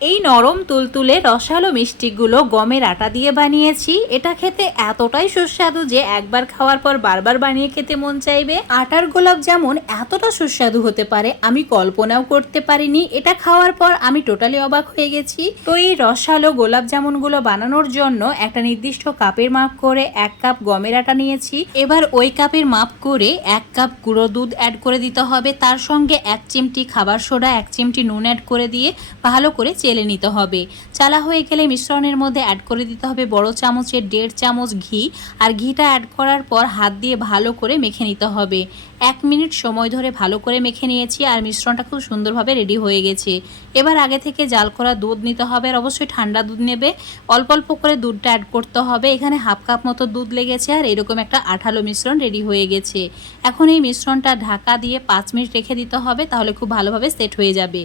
এই নরম তুলতুলে রসালো মিষ্টিগুলো গমের আটা দিয়ে বানিয়েছি। এটা খেতে এতটাই সুস্বাদু যে একবার খাওয়ার পর বারবার বানিয়ে খেতে মন চাইবে। আটার গোলাপ যেমন এতটা সুস্বাদু হতে পারে, আমি কল্পনাও করতে পারিনি। এটা খাওয়ার পর আমি টোটালি অবাক হয়ে গেছি। তো এই রসালো গোলাপ জামুনগুলো বানানোর জন্য একটা নির্দিষ্ট কাপের মাপ করে এক কাপ গমের আটা নিয়েছি। এবার ওই কাপের মাপ করে এক কাপ গুঁড়ো দুধ অ্যাড করে দিতে হবে। তার সঙ্গে এক চিমটি খাবার সোডা, এক চিমটি নুন অ্যাড করে দিয়ে ভালো করে চেলে নিতে হবে। চালা হয়ে গেলে মিশ্রণের মধ্যে অ্যাড করে দিতে হবে বড় চামচের দেড় চামচ ঘি আর ঘিটা অ্যাড করার পর হাত দিয়ে ভালো করে মেখে নিতে হবে। এক মিনিট সময় ধরে ভালো করে মেখে নিয়েছি আর মিশ্রণটা খুব সুন্দরভাবে রেডি হয়ে গেছে। এবার আগে থেকে জাল করা দুধ নিতে হবে আর অবশ্যই ঠান্ডা দুধ নেবে। অল্প অল্প করে দুধটা অ্যাড করতে হবে। এখানে হাফ কাপ মতো দুধ লেগেছে আর এরকম একটা আঠালো মিশ্রণ রেডি হয়ে গেছে। এখন এই মিশ্রণটা ঢাকা দিয়ে পাঁচ মিনিট রেখে দিতে হবে, তাহলে খুব ভালোভাবে সেট হয়ে যাবে।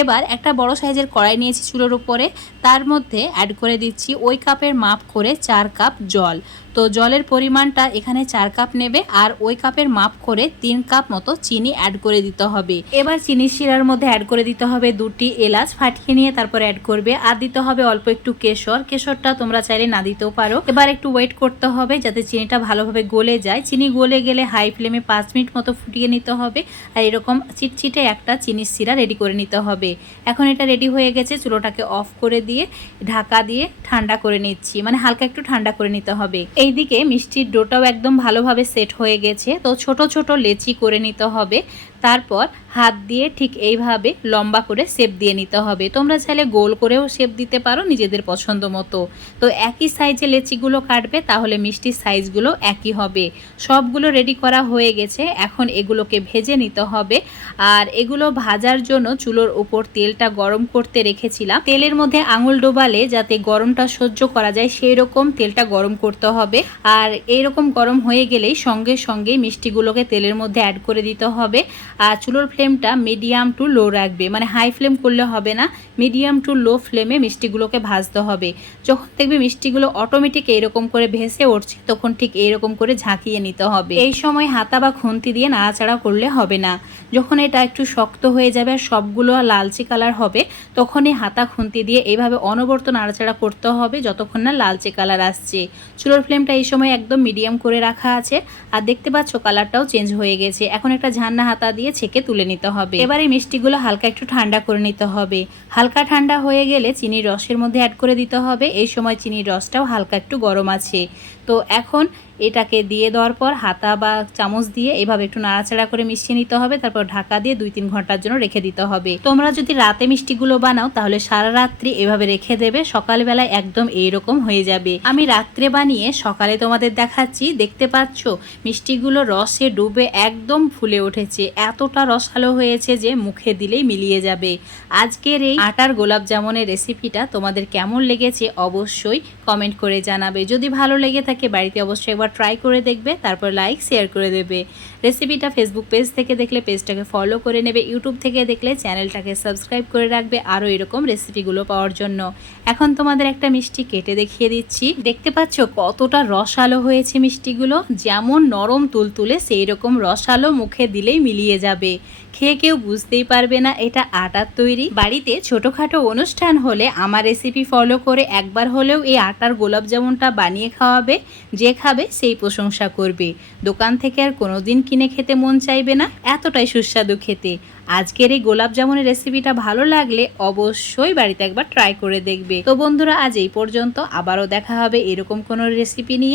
এবার একটা বড় সাইজের কড়াই নিয়েছি চুলোর উপরে, তার মধ্যে অ্যাড করে দিচ্ছি ওই কাপের মাপ করে চার কাপ জল। তো জলের পরিমাণটা এখানে চার কাপ নেবে আর ওই কাপের মাপ করে তিন কাপ মতো চিনি অ্যাড করে দিতে হবে। এবার চিনির শিরার মধ্যে অ্যাড করে দিতে হবে দুটি এলাচ ফাটিয়ে নিয়ে তারপর অ্যাড করবে। আর দিতে হবে অল্প একটু কেশর। কেশরটা তোমরা চাইলে না দিতেও পারো। এবার একটু ওয়েট করতে হবে যাতে চিনিটা ভালোভাবে গলে যায়। চিনি গলে গেলে হাই ফ্লেমে পাঁচ মিনিট মতো ফুটিয়ে নিতে হবে। আর এরকম চিটচিটে একটা চিনির শিরা রেডি করে নিতে হবে। এখন এটা রেডি হয়ে গেছে। চুলোটাকে অফ করে দিয়ে ঢাকা দিয়ে ঠান্ডা করে নিচ্ছি। মানে হালকা একটু ঠান্ডা করে নিতে হবে। এইদিকে মিষ্টির ডোটাও একদম ভালোভাবে সেট হয়ে গেছে। তো ছোট ছোট লেচি করে নিতে হবে। তারপর হাত দিয়ে ঠিক এইভাবে লম্বা করে শেপ দিয়ে নিতে হবে। তোমরা চাইলে গোল করেও শেপ দিতে পারো নিজেদের পছন্দ মতো। তো একই সাইজে লেচিগুলো কাটবে, তাহলে মিষ্টির সাইজগুলো একই হবে। সবগুলো রেডি করা হয়ে গেছে, এখন এগুলোকে ভেজে নিতে হবে। আর এগুলো ভাজার জন্য চুলোর উপর তেলটা গরম করতে রেখেছিলাম। তেলের মধ্যে আঙুল ডোবালে যাতে গরমটা সহ্য করা যায় সেই রকম তেলটা গরম করতে হবে। আর এইরকম গরম হয়ে গেলেই সঙ্গে সঙ্গে মিষ্টিগুলোকে তেলের মধ্যে অ্যাড করে দিতে হবে। আর চুলোর ফ্লেমটা মিডিয়াম টু লো রাখবে। মানে হাই ফ্লেম করলে হবে না মিডিয়াম টু লো ফ্লেমে মিষ্টিগুলোকে ভাজতে হবে। যখন দেখবে মিষ্টিগুলো অটোমেটিক এইরকম করে ভেসে উঠছে, তখন ঠিক এইরকম করে ঝাঁকিয়ে নিতে হবে। এই সময় হাতা বা খুন্তি দিয়ে নাড়াচাড়া করলে হবে না। যখন এটা একটু শক্ত হয়ে যাবে আর সবগুলো লালচে কালার হবে, তখনই হাতা খুন্তি দিয়ে এইভাবে অনবর্ত নাড়াচাড়া করতে হবে যতক্ষণ না লালচে কালার আসছে। চুলোর ফ্লেমটা এই সময় একদম মিডিয়াম করে রাখা আছে। আর দেখতে পাচ্ছ কালারটাও চেঞ্জ হয়ে গেছে। এখন একটা ঝান্না হাতা দিয়ে ছেঁকে তুলে নিতে হবে। এবার এই মিষ্টিগুলো হালকা একটু ঠান্ডা করে নিতে হবে। হালকা ঠান্ডা হয়ে গেলে চিনির রসের মধ্যে অ্যাড করে দিতে হবে। এই সময় চিনির রসটাও হালকা একটু গরম আছে। তো এখন এটাকে দিয়ে দেওয়ার পর হাতা বা চামচ দিয়ে এভাবে একটু নাড়াচাড়া করে মিশিয়ে নিতে হবে, তারপর ঢাকা দিয়ে দুই তিন ঘণ্টার জন্য রেখে দিতে হবে। তোমরা যদি রাতে মিষ্টিগুলো বানাও, তাহলে সারা রাত্রি এভাবে রেখে দেবে সকালবেলায় একদম এইরকম হয়ে যাবে। আমি রাত্রে বানিয়ে সকালে তোমাদের দেখাচ্ছি, দেখতে পাচ্ছ? মিষ্টিগুলো রসে ডুবে একদম ফুলে উঠেছে। এতটা রসালো হয়েছে যে মুখে দিলেই মিলিয়ে যাবে। আজকের এই আটার গোলাপ জামুনের রেসিপিটা তোমাদের কেমন লেগেছে অবশ্যই কমেন্ট করে জানাবে। যদি ভালো লেগে থাকে, বাড়িতে অবশ্যই একবার ট্রাই করে দেখবে, তারপর লাইক শেয়ার করে দেবে। রেসিপিটা ফেসবুক পেজ থেকে দেখলে পেজটাকে ফলো করে নেবে। ইউটিউব থেকে দেখলে চ্যানেলটাকে সাবস্ক্রাইব করে রাখবে। আরও এরকম রেসিপিগুলো পাওয়ার জন্য। এখন তোমাদের একটা মিষ্টি কেটে দেখিয়ে দিচ্ছি। দেখতে পাচ্ছ কতটা রসালো হয়েছে মিষ্টিগুলো? যেমন নরম তুলতুলে সেই রকম রসালো মুখে দিলেই মিলিয়ে যাবে। খেয়ে কেউ বুঝতেই পারবে না এটা আটার তৈরি। বাড়িতে ছোটোখাটো অনুষ্ঠান হলে আমার রেসিপি ফলো করে একবার হলেও এই আটার গোলাপ জামুনটা বানিয়ে খাওয়াবে, যে খাবে সেই প্রশংসা করবে। দোকান থেকে আর কোনোদিন কিনে খেতে মন চাইবে না, এতটাই সুস্বাদু খেতে। আজকের এই গোলাপ জামুনের রেসিপিটা ভালো লাগলে অবশ্যই বাড়িতে একবার ট্রাই করে দেখবে। তো বন্ধুরা, আজ এই পর্যন্ত। আবারও দেখা হবে এরকম কোনো রেসিপি নিয়ে।